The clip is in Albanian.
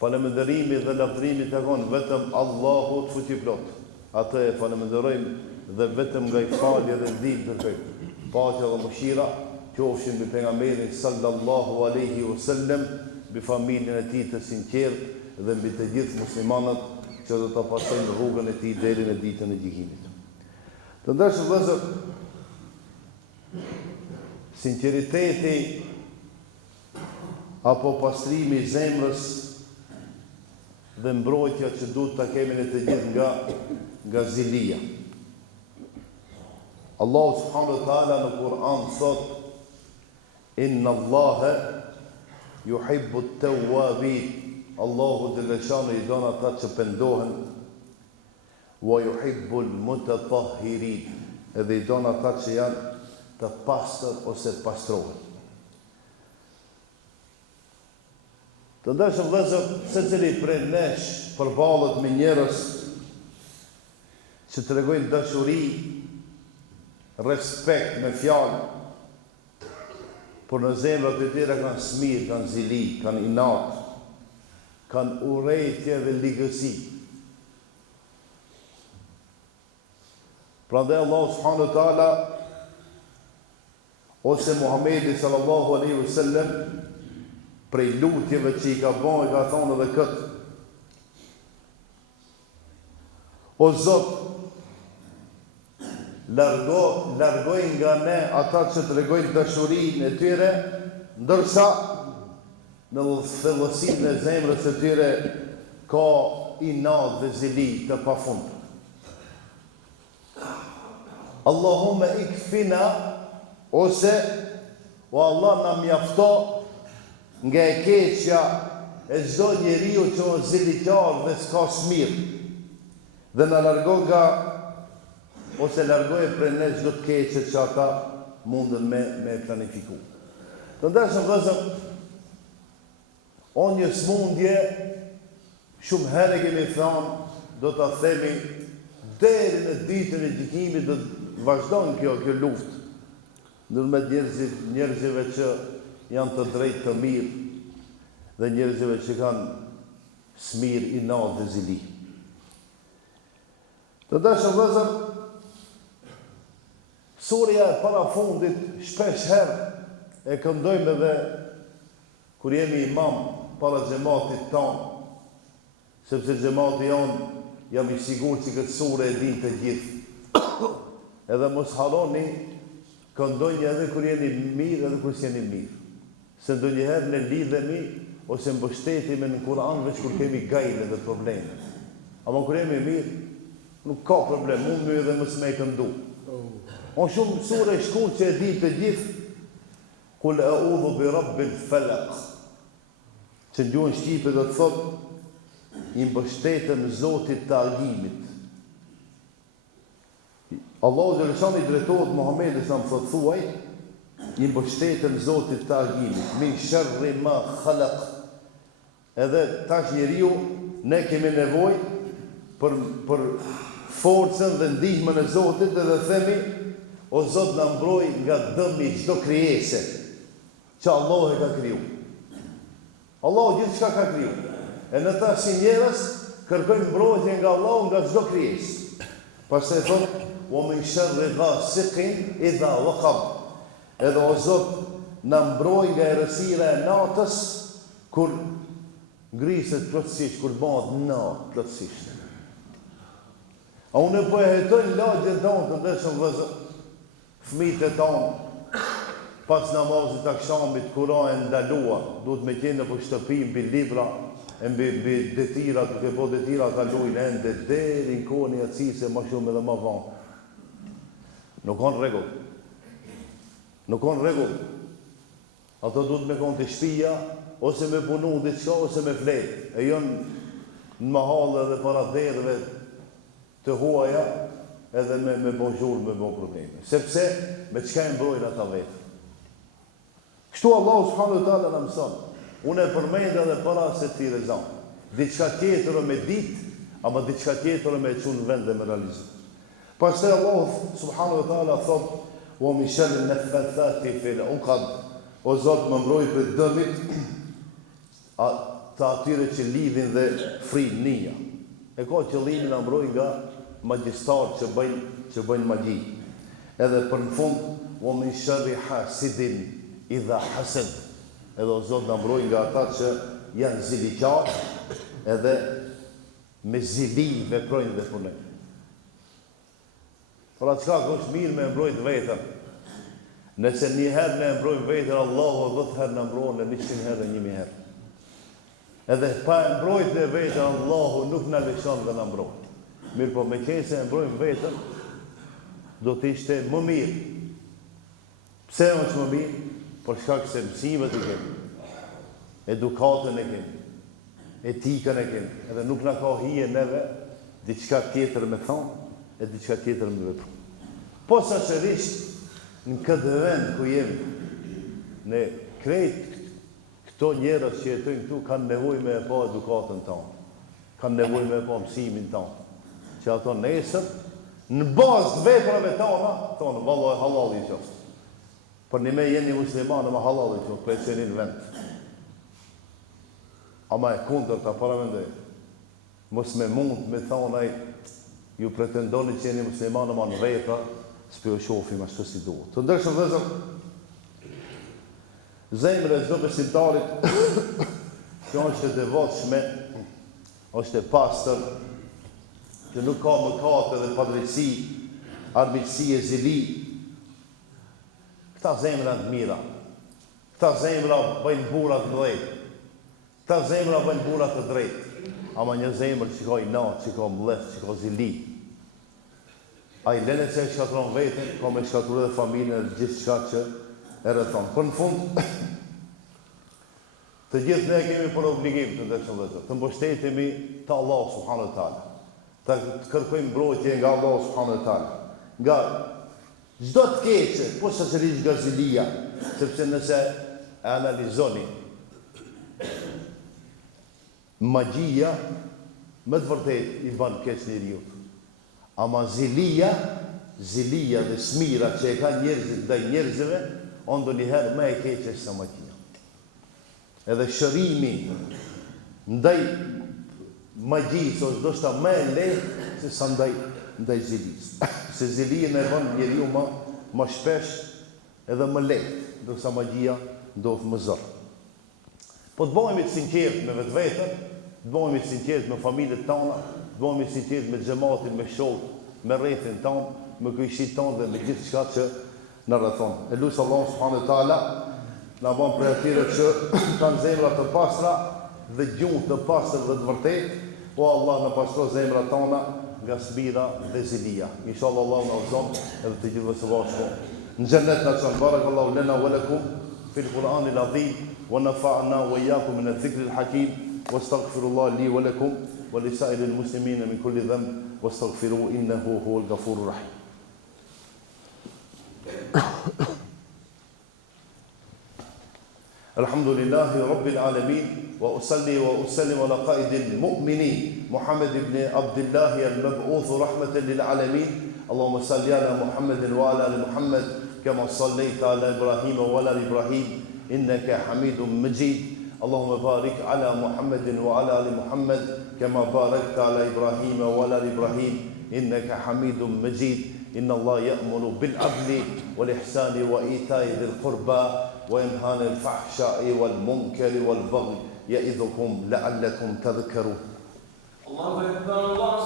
Falënderimi dhe lavdërimi takon vetëm Allahut fuqi plot. Atë e falënderojmë dhe vetëm nga I falje dhe ndihmë kërkojmë. Paqja dhe mëshira qofshin mbi pejgamberin sallallahu alaihi wasallam, mbi familjen e tij të sinqertë dhe mbi të gjithë muslimanët që do të pasojnë rrugën e tij deri në ditën e gjykimit. Të ndershëm vëllezër, sinqeriteti apo pastrimi I zemrës dhe mbrojtja që duhet ta kemi ne të gjithë nga zilia. Allahu subhanahu wa taala në Kur'an thot: Inna Allaha yuhibbu at-tawwabin. Allahu dëleshano I don ata që pendohen, wa yuhibbu al-mutatahhirin. Edhe I don ata që janë të pastër ose pastrohen. Të ndershëm vëllezër, secili prej nesh përballet me njerëz që tregojnë dashuri, respekt me fjalë, por në zemrat e tyre kanë smir, kanë zili, kanë inat, kanë urrëtie dhe ligësi. Prandaj Allah subhanahu wa taala ose Muhamedi sallallahu alaihi wasallam prej lutjeve që I ka bën, I ka thonë edhe këtë: O Zot, largoj nga ne ata që tregojnë dashurinë e tyre, ndërsa në thellësinë e zemrës së tyre ka inat dhe zili të pafund. Allahumma ikfina, ose o Allah na mjafto nga e keqja e çdo njeriu që është zilitar dhe s'ka smir, dhe na largo nga ose largoje prej ne çdo të keqe që ata mundën me planifiku. Të ndershëm vëllezër, o një smundje, shumë herë kemi thënë, do ta themi deri në ditën e gjykimit do të vazhdon kjo luftë ndërmjet njerëzve që janë të drejtë të mirë dhe njerëzve që kanë smir, inat dhe zili. Të ndershëm vëllezër, surja e parafundit shpesh herë e këndojmë edhe kur jemi imam para xhamatit tonë, sepse xhamati jonë jam I sigurt që këtë surë e din të gjithë. Edhe mos harroni, këndojnë edhe kur jeni mirë edhe kur s'jeni mirë. Se ndonjëherë ne lidhemi ose mbështetemi në Kur'an veç kur kemi gajle dhe probleme. Ama kur jemi mirë, nuk ka problem, mund më edhe mos më këndu. O shumë sure e shkurt që e di të gjithë, Kul a'udhu bi rabbil falaq. Që në gjuhën shqipe do të thotë, I mbështetem Zotit të agimit. Allahu dërshon I drejtohet Muhamedit sa më thotë thuaj, I mbështetem Zotit të agimit, min sharri ma khalaq. Edhe tash njeriu ne kemi nevojë për forcën dhe ndihmën e Zotit, edhe themi: O Zot, na mbroj nga dëmi çdo krijese që Allah e ka kriju. Allahu gjithçka ka kriju. E në ta si njerëz kërkojmë mbrojtje nga Allahu nga çdo krijesë. Pastaj thotë: "Wa min sharri ghasiqin idha waqab." Edhe o Zot, na mbroj nga errësira e natës kur ngriset plotësisht, kur bëhet natë plotësisht. A unë po e hetoj lagjen tonë të ndeshëm vëzë, fëmijët e tonë, pas namazit të akşamit, kura e ndalua, duhet me qenë në për shtëpi, mbi libra, mbi detira, duke po detira ka lujnë ende, deri në kohën e atësisë, ma shumë edhe ma vanë. Nuk kanë rregull. Nuk kanë rregull. Ato duhet me konë të shtëpia, ose me punu diçka, ose me fletë. E janë në mahallë dhe para derëve të huaja, edhe me bonjour, me bon probleme. Sepse, me qka e mbrojnë ata vetë. Kështu Allahu subhanahu wa taala na mëson. Unë e përmend edhe para se ti rezon. Diçka tjetër me ditë, ama diçka tjetër me çun vend dhe me realizim. Pastaj Allahu subhanahu wa taala thot: "Wa min sharri an-naffathati fil 'uqad." O Zot, më mbroj prej dëmit të atyre që lidhin dhe frin nia. E ka qëllimin na mbroj nga magjistarët që bëjnë magji. Edhe për në fund, wa min sharri hasidin idha hasad. Edhe o Zot na mbroj nga ata që janë ziliqar, edhe me zili veprojnë dhe punojnë. Pra çka është mirë me mbrojt vetën. Nëse një herë ne mbrojmë vetën, Allahu 10 herë na mbron, 100 herë dhe 1000 herë. Edhe pa mbrojtje e vetën, Allahu nuk na lëshon dhe na mbron. Mirë po me qenë se mbrojmë vetën, do të ishte më mirë. Pse është më mirë? Për shkak se mësimet e kemi, edukatën e kemi, etikën e kemi, edhe nuk na ka hije neve diçka tjetër me thonë, e diçka tjetër me vepru. Po saçërisht në këtë vend ku jemi, ne krejt këto njerëz që jetojnë këtu kanë nevojë me pa edukatën tonë, kanë nevojë me pa mësimin tonë, që ato nesër në bazë të veprave tona thonë vallahi halal i qoftë. Për një me jeni muslimanë më halal i qoftë, për e qenin vend. Ama e kundër të paramendoj. Mos me mund me thonë ai ju pretendoni që jeni muslimanë më në vepra, s'po ju shohim ashtu si duhet. Të ndërshëm vëllezër, zemra e çdo besimtarit që është e devotshme, është e pastër, që nuk ka mëkate dhe padrejtësi, armiqësi e zili. Këta zemra të mira, këta zemra bëjnë burra të drejtë, këta zemra bëjnë burra të drejtë. Ama një zemër që ka inat, që ka mlef, që ka zili, a i lene që e shkatron vetën, ka me shkatru dhe familjen e gjithë çka që e rrethon. Për në fund, të gjithë ne kemi për obligim të ndërshëm dhe të mbështetemi të Allah subhanahu wa taala, të kërkojmë mbrojtje nga Allah subhanahu wa taala, nga çdo të keqe, po saçërisht nga zilia, sepse nëse e analizoni, magjia me të vërtet i bën keq njeriu. Ama zilia dhe smira që e ka njerëzit ndaj njerëzve, on ndonjëherë më e keqe se magjia. Edhe shërimi ndaj magjisë është ndoshta më e lehtë se sa ndaj zilisë. Se zilia e bën njeriu më shpesh edhe më lehtë, ndërsa magjia ndodh më zor. Po të bëhemi të sinqert me vetveten, të bëhemi të sinqert me familjet tona, të bëhemi të sinqert me xhamatin, me shokët, me rrethin ton, me kujdit ton dhe me gjithë çka që na rrethon. E lutem Allahu subhanahu wa taala na bën për atyre që kanë zemra të pastra dhe gjuhë të pastër dhe të vërtetë, o Allah na pastro zemrat tona nga smira dhe zilia. Inshallah Allah na udhëzon edhe të gjithëve së bashku. Në xhennet na çon. Barakallahu lana wa lakum fil Qur'anil azim wa nafa'na wa iyyakum min adh-dhikril hakim. Wastaghfirullah li wa lakum wa li sa'iril muslimina min kulli dhanb واستغفروه إنه هو الغفور الرحيم. الحمد لله رب العالمين وأصلي وأسلم على قائد المؤمنين محمد بن عبد الله المبعوث رحمة للعالمين. اللهم صل على محمد وعلى آل محمد كما صليت على إبراهيم وعلى آل إبراهيم إنك حميد مجيد. اللهم بارك على محمد وعلى آل محمد كما باركت على إبراهيم وعلى آل إبراهيم إنك حميد مجيد. إن الله يأمر بالعدل والإحسان وإيتاء ذي القربى وينهى عن الفحشاء والمنكر والبغي يعظكم لعلكم تذكرون. الله أكبر. الله